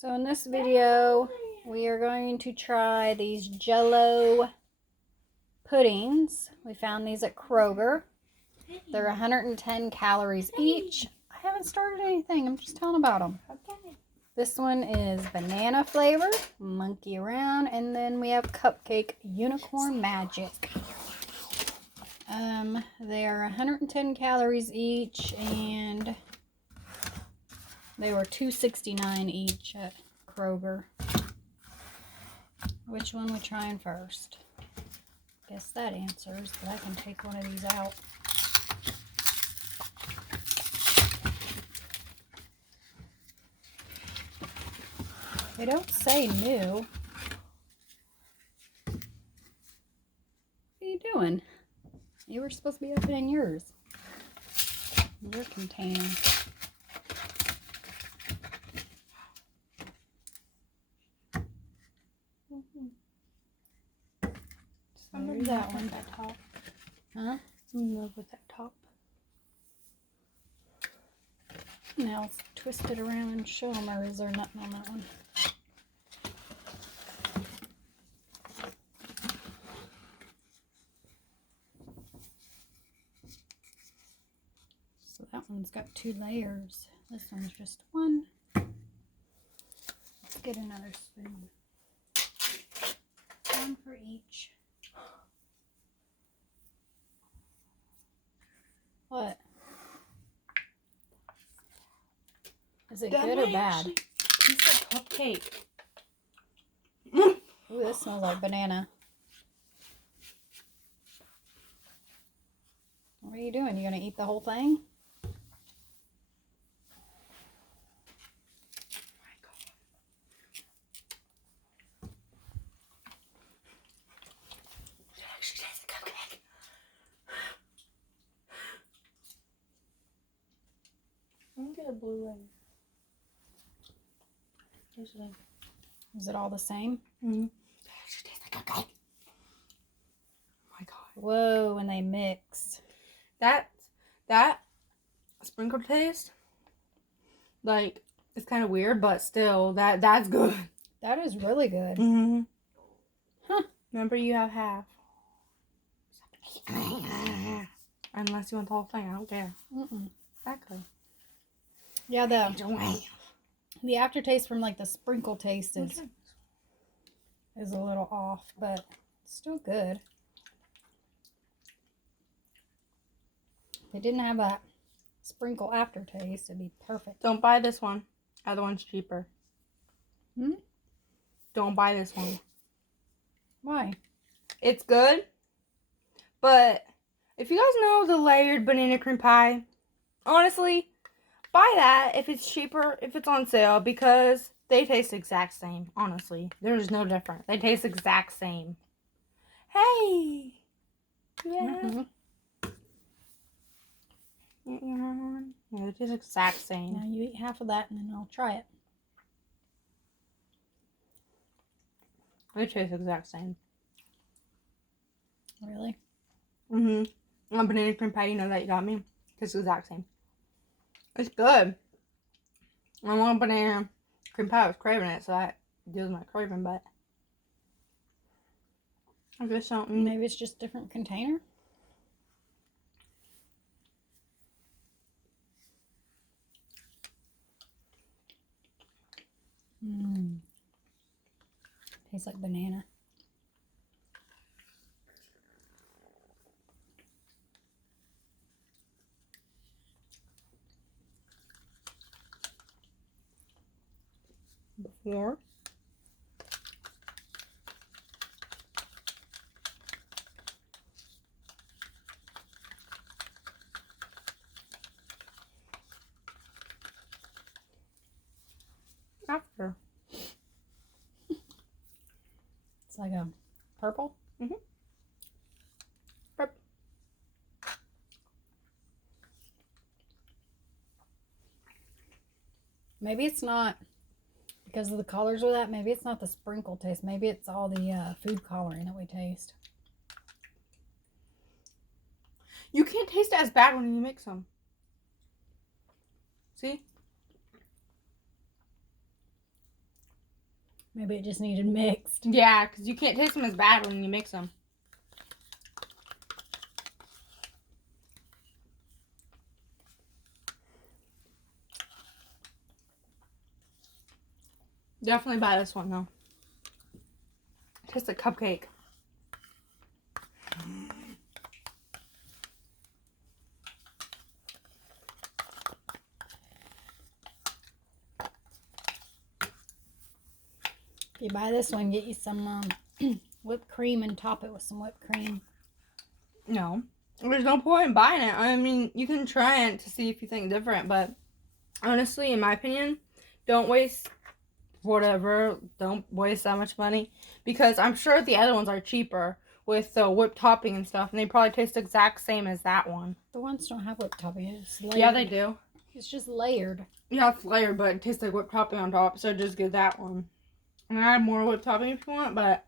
So in this video, we are going to try these jell-o puddings. We found these at Kroger. They're 110 calories each. I haven't started anything. I'm just telling about them. Okay. This one is banana flavor, monkey around, and then we have cupcake unicorn magic. They are 110 calories each, and they were $2.69 each at Kroger. Which one we trying first? Guess that answers, but I can take one of these out. They don't say new. What are you doing? You were supposed to be opening yours. Your container. I'm There's in that love one. with that top. Huh? I'm in love with that top. Now let's twist it around and show them, or is there nothing on that one? So that one's got 2 layers. This one's just one. Let's get another spoon. One for each. What? Is it good or bad? Piece of cupcake. Ooh, this smells like banana. What are you doing? You gonna eat the whole thing? I'm gonna get a blue layer. Usually. Is it all the same? Mm-hmm. She tastes like cupcake. Oh my god. Whoa, when they mix. That sprinkle taste, like, it's kind of weird, but still, that's good. That is really good. Mm-hmm. Huh. Remember, you have half. Unless you want the whole thing, I don't care. Mm-mm. Exactly. Yeah, the aftertaste from like the sprinkle taste is a little off, but it's still good. If it didn't have that sprinkle aftertaste, it'd be perfect. Don't buy this one. Other one's cheaper. Hmm? Don't buy this one. Why? It's good, but if you guys know the layered banana cream pie, honestly, buy that if it's cheaper, if it's on sale, because they taste the exact same. Honestly, there's no difference. They taste the exact same. Hey, yeah, Mm-hmm. yeah, they taste the exact same. Now you eat half of that and then I'll try it. They taste the exact same. Really? On banana cream pie, you know that you got me. Tastes the exact same. It's good. I want banana cream pie. I was craving it, so that deals my craving, but I guess something. Maybe it's just different container. Tastes like banana. Before. After. It's like a purple. Purple. Maybe it's not because of the colors of that. Maybe it's not the sprinkle taste. Maybe it's all the food coloring that we taste. You can't taste it as bad when you mix them. See? Maybe it just needed mixed. Yeah, because you can't taste them as bad when you mix them. Definitely buy this one, though. It tastes like cupcake. If you buy this one, get you some whipped cream and top it with some whipped cream. No. There's no point in buying it. I mean, you can try it to see if you think different, but honestly, in my opinion, don't waste whatever. Don't waste that much money, because I'm sure the other ones are cheaper with the whipped topping and stuff, and they probably taste the exact same as that one. The ones don't have whipped topping. It's layered. Yeah, they do. It's just layered. Yeah, it's layered, but it tastes like whipped topping on top, so just get that one. And add more whipped topping if you want, but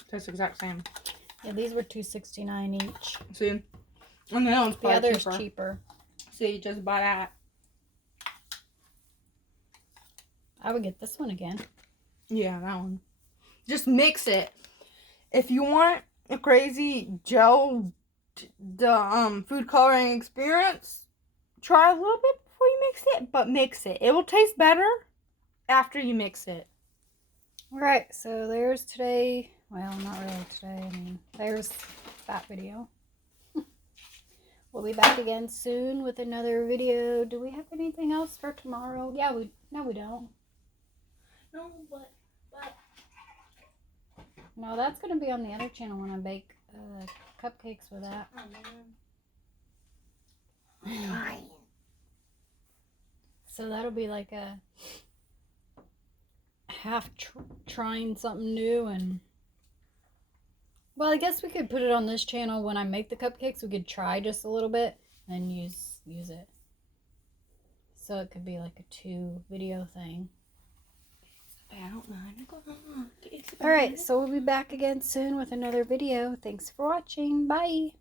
it tastes the exact same. Yeah, these were $2.69 each. See? And the other one's The probably other's cheaper. See, just buy that. I would get this one again. Yeah, that one. Just mix it. If you want a crazy gel, food coloring experience, try a little bit before you mix it, but mix it. It will taste better after you mix it. Alright, so there's today. Well, not really today. I mean, there's that video. We'll be back again soon with another video. Do we have anything else for tomorrow? Yeah, we don't. No, but No, that's going to be on the other channel when I bake cupcakes with that. So that'll be like a half trying something new. And well, I guess we could put it on this channel when I make the cupcakes. We could try just a little bit and use it. So it could be like a 2 video thing. about 9 o'clock. Alright, so we'll be back again soon with another video. Thanks for watching. Bye.